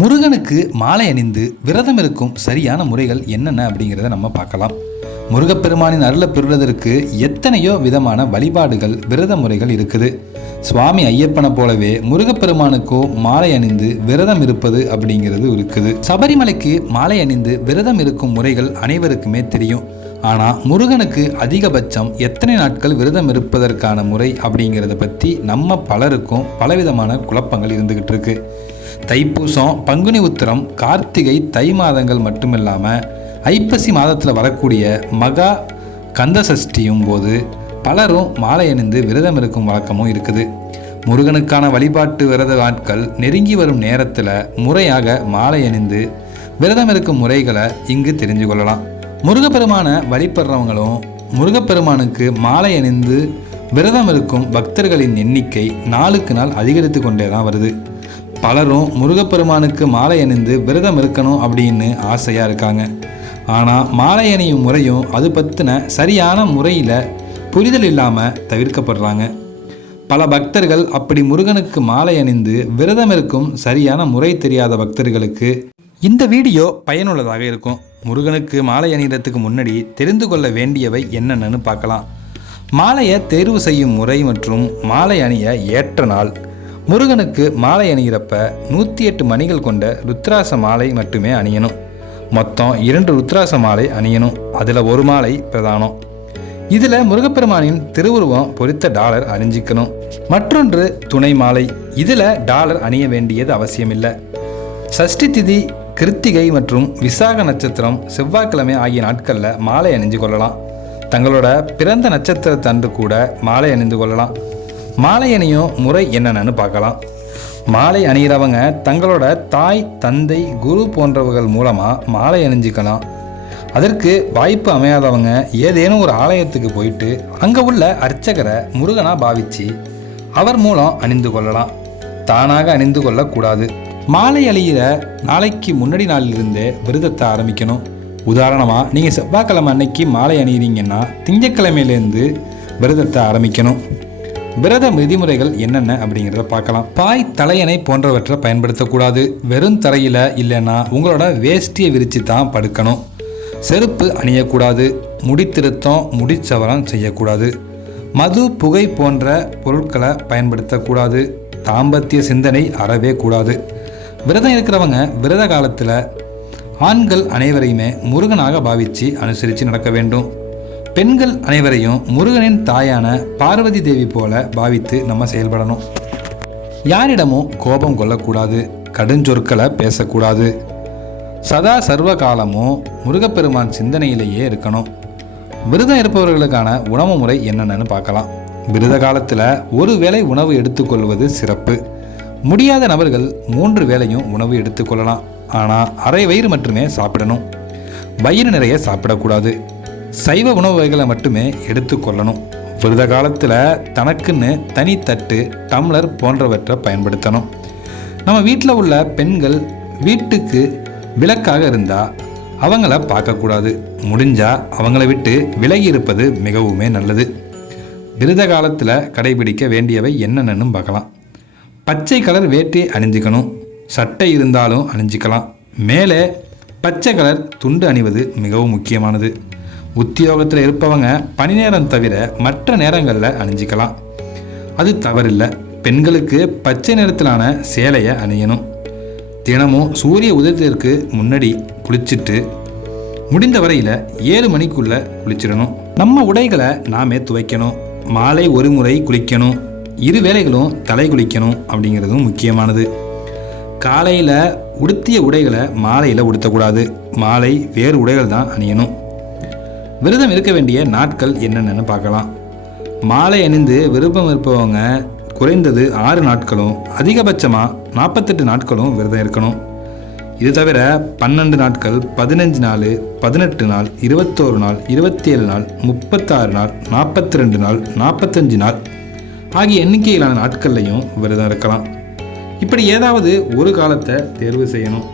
முருகனுக்கு மாலை அணிந்து விரதம் இருக்கும் சரியான முறைகள் என்னென்ன அப்படிங்கிறத நம்ம பார்க்கலாம். முருகப்பெருமானின் அருளை பெறுவதற்கு எத்தனையோ விதமான வழிபாடுகள் விரத முறைகள் இருக்குது. சுவாமி ஐயப்பனை போலவே முருகப்பெருமானுக்கோ மாலை அணிந்து விரதம் இருப்பது அப்படிங்கிறது இருக்குது. சபரிமலைக்கு மாலை அணிந்து விரதம் இருக்கும் முறைகள் அனைவருக்குமே தெரியும். ஆனால் முருகனுக்கு அதிகபட்சம் எத்தனை நாட்கள் விரதம் இருப்பதற்கான முறை அப்படிங்கிறத பற்றி நம்ம பலருக்கும் பலவிதமான குழப்பங்கள் இருந்துகிட்டு இருக்குது தைப்பூசம் பங்குனி உத்திரம் கார்த்திகை தை மாதங்கள் மட்டுமில்லாமல் ஐப்பசி மாதத்தில் வரக்கூடிய மகா கந்த சஷ்டியும் போது பலரும் மாலை அணிந்து விரதம் இருக்கும் வழக்கமும் இருக்குது. முருகனுக்கான வழிபாட்டு விரத நாட்கள் நெருங்கி வரும் நேரத்தில் முறையாக மாலை அணிந்து விரதம் இருக்கும் முறைகளை இங்கு தெரிஞ்சு கொள்ளலாம். முருகப்பெருமானை வழிபடுறவங்களும் முருகப்பெருமானுக்கு மாலை அணிந்து விரதம் இருக்கும் பக்தர்களின் எண்ணிக்கை நாளுக்கு நாள் அதிகரித்து கொண்டே தான் வருது. பலரும் முருகப்பெருமானுக்கு மாலை அணிந்து விரதம் இருக்கணும் அப்படின்னு ஆசையாக இருக்காங்க. ஆனால் மாலை அணியும் முறையும் அது பற்றின சரியான முறையில் புரிதல் இல்லாமல் தவிர்க்கப்படுறாங்க. பல பக்தர்கள் அப்படி முருகனுக்கு மாலை அணிந்து விரதம் இருக்கும் சரியான முறை தெரியாத பக்தர்களுக்கு இந்த வீடியோ பயனுள்ளதாக இருக்கும். முருகனுக்கு மாலை அணிகிறதுக்கு முன்னாடி தெரிந்து கொள்ள வேண்டியவை என்னென்னு பார்க்கலாம். மாலையை தேர்வு செய்யும் முறை மற்றும் மாலை அணிய ஏற்ற நாள். முருகனுக்கு மாலை அணிகிறப்ப நூற்றி எட்டு மணிகள் கொண்ட ருத்ராச மாலை மட்டுமே அணியணும். மொத்தம் இரண்டு ருத்ராச மாலை அணியணும். அதில் ஒரு மாலை பிரதானம். இதில் முருகப்பெருமானின் திருவுருவம் பொறித்த டாலர் அணிஞ்சிக்கணும் மற்றொன்று துணை மாலை. இதில் டாலர் அணிய வேண்டியது அவசியமில்லை. சஷ்டி திதி கிருத்திகை மற்றும் விசாக நட்சத்திரம் செவ்வாய்க்கிழமை ஆகிய நாட்களில் மாலை அணிஞ்சு கொள்ளலாம். தங்களோட பிறந்த நட்சத்திரத்தன்று கூட மாலை அணிந்து கொள்ளலாம். மாலை அணியும் முறை என்னென்னு பார்க்கலாம். மாலை அணிகிறவங்க தங்களோட தாய் தந்தை குரு போன்றவர்கள் மூலமாக மாலை அணிஞ்சிக்கலாம். அதற்கு வாய்ப்பு அமையாதவங்க ஏதேனும் ஒரு ஆலயத்துக்கு போயிட்டு அங்கே உள்ள அர்ச்சகரை முருகனாக பாவிச்சு அவர் மூலம் அணிந்து கொள்ளலாம். தானாக அணிந்து கொள்ளக்கூடாது. மாலை அழியிற நாளைக்கு முன்னாடி நாளிலிருந்தே விரதத்தை ஆரம்பிக்கணும். உதாரணமாக நீங்கள் செவ்வாய்க்கிழமை அன்னைக்கு மாலை அணிகிறீங்கன்னா திங்கக்கிழமையிலேருந்து விரதத்தை ஆரம்பிக்கணும். விரத விதிமுறைகள் என்னென்ன அப்படிங்கிறத பார்க்கலாம். பாய் தலையணை போன்றவற்றை பயன்படுத்தக்கூடாது. வெறும் தரையில் இல்லைன்னா உங்களோட வேஷ்டியை விரித்து தான் படுக்கணும். செருப்பு அணியக்கூடாது. முடித்திருத்தம் முடிச்சவரம் செய்யக்கூடாது. மது புகை போன்ற பொருட்களை பயன்படுத்தக்கூடாது. தாம்பத்திய சிந்தனை அறவே கூடாது. விரதம் இருக்கிறவங்க விரத காலத்தில் ஆண்கள் அனைவரையுமே முருகனாக பாவித்து அனுசரித்து நடக்க வேண்டும். பெண்கள் அனைவரையும் முருகனின் தாயான பார்வதி தேவி போல பாவித்து நம்ம செயல்படணும். யாரிடமும் கோபம் கொள்ளக்கூடாது கடுஞ்சொற்களை பேசக்கூடாது. சதா சர்வ காலமும் முருகப்பெருமான் சிந்தனையிலேயே இருக்கணும். விரதம் இருப்பவர்களுக்கான உணவு முறை என்னென்னு பார்க்கலாம். விரத காலத்தில் ஒரு வேளை உணவு எடுத்துக்கொள்வது சிறப்பு. முடியாத நபர்கள் மூன்று வேளையும் உணவு எடுத்துக்கொள்ளலாம். ஆனால் அரை வயிறு மட்டுமே சாப்பிடணும். வயிறு நிறைய சாப்பிடக்கூடாது. சைவ உணவு வகைகளை மட்டுமே எடுத்துக்கொள்ளணும் விரத காலத்தில் தனக்குன்னு தனி தட்டு டம்ளர் போன்றவற்றை பயன்படுத்தணும். நம்ம வீட்டில் உள்ள பெண்கள் வீட்டுக்கு விளக்காக இருந்தால் அவங்கள பார்க்கக்கூடாது. முடிஞ்சால் அவங்கள விட்டு விலகி இருப்பது மிகவுமே நல்லது. விரத காலத்தில் கடைபிடிக்க வேண்டியவை என்னென்னு பார்க்கலாம். பச்சை கலர் வேட்டி அணிஞ்சிக்கணும். சட்டை இருந்தாலும் அணிஞ்சிக்கலாம். மேலே பச்சை கலர் துண்டு அணிவது மிகவும் முக்கியமானது. உத்தியோகத்தில் இருப்பவங்க பணி நேரம் தவிர மற்ற நேரங்களில் அணிஞ்சிக்கலாம். அது தவறில்லை. பெண்களுக்கு பச்சை நிறத்திலான சேலையை அணியணும். தினமும் சூரிய உதயத்திற்கு முன்னாடி குளிச்சுட்டு முடிந்த வரையில் ஏழு மணிக்குள்ளே குளிச்சிடணும். நம்ம உடைகளை நாமே துவைக்கணும். மாலை ஒரு முறை குளிக்கணும். இரு வேளைகளும் தலை குளிக்கணும் அப்படிங்கிறதும் முக்கியமானது. காலையில் உடுத்திய உடைகளை மாலையில் உடுத்தக்கூடாது. மாலை வேறு உடைகள் தான் அணியணும். விரதம் இருக்க வேண்டிய நாட்கள் என்னென்னு பார்க்கலாம். மாலை அணிந்து விருப்பம் இருப்பவங்க குறைந்தது ஆறு நாட்களும் அதிகபட்சமாக நாற்பத்தெட்டு நாட்களும் விரதம் இருக்கணும். இது தவிர பன்னெண்டு நாட்கள் பதினஞ்சு நாள் பதினெட்டு நாள் இருபத்தோரு நாள் இருபத்தேழு நாள் முப்பத்தாறு நாள் நாற்பத்தி ரெண்டு நாள் நாற்பத்தஞ்சு நாள் ஆகிய எண்ணிக்கையிலான நாட்கள்லையும் விரதம் இருக்கலாம். இப்படி ஏதாவது ஒரு காலத்தை தேர்வு செய்யணும்.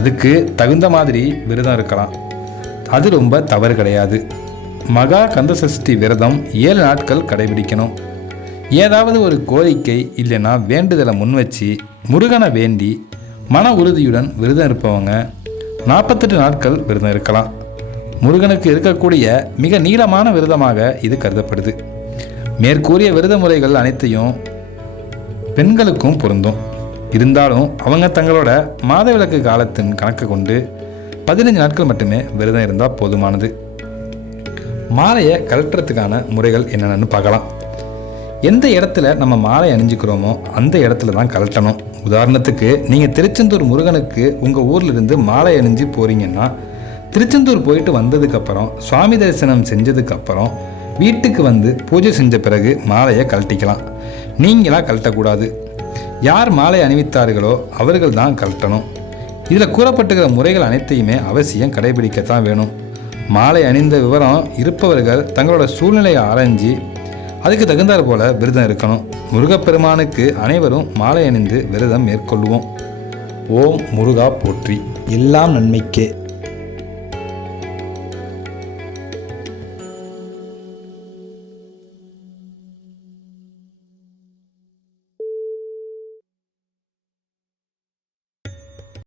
அதுக்கு தகுந்த மாதிரி விரதம் இருக்கலாம். அது ரொம்ப தவறு கிடையாது. மகா கந்தசஷ்டி விரதம் ஏழு நாட்கள் கடைபிடிக்கணும். ஏதாவது ஒரு கோரிக்கை இல்லைன்னா வேண்டுதலை முன்வச்சு முருகனை வேண்டி மன உறுதியுடன் விரதம் இருப்பவங்க நாற்பத்தெட்டு நாட்கள் விரதம் இருக்கலாம். முருகனுக்கு இருக்கக்கூடிய மிக நீளமான விரதமாக இது கருதப்படுது. மேற்கூறிய விரத முறைகள் அனைத்தையும் பெண்களுக்கும் பொருந்தும். இருந்தாலும் அவங்க தங்களோட மாதவிலக்கு காலத்தின் கணக்கு கொண்டு பதினஞ்சு நாட்கள் மட்டுமே விரதம் இருந்தால் போதுமானது. மாலையை கலட்டுறதுக்கான முறைகள் என்னென்னு பார்க்கலாம். எந்த இடத்துல நம்ம மாலை அணிஞ்சுக்கிறோமோ அந்த இடத்துல தான் கழட்டணும். உதாரணத்துக்கு நீங்கள் திருச்செந்தூர் முருகனுக்கு உங்கள் ஊரில் இருந்து மாலை அணிஞ்சு போகிறீங்கன்னா திருச்செந்தூர் போயிட்டு வந்ததுக்கப்புறம் சுவாமி தரிசனம் செஞ்சதுக்கப்புறம் வீட்டுக்கு வந்து பூஜை செஞ்ச பிறகு மாலையை கழட்டிக்கலாம். நீங்களாக கழட்டக்கூடாது. யார் மாலை அணிவித்தார்களோ அவர்கள் தான் கழட்டணும். இதில் கூறப்பட்டுகிற முறைகள் அனைத்தையுமே அவசியம் கடைபிடிக்கத்தான் வேணும். மாலை அணிந்த விவரம் இருப்பவர்கள் தங்களோட சூழ்நிலையை ஆராய்ஞ்சு அதுக்கு தகுந்தாற் போல விரதம் இருக்கணும். முருகப்பெருமானுக்கு அனைவரும் மாலை அணிந்து விரதம் மேற்கொள்வோம். ஓம் முருகா போற்றி. எல்லாம் நன்மைக்கே.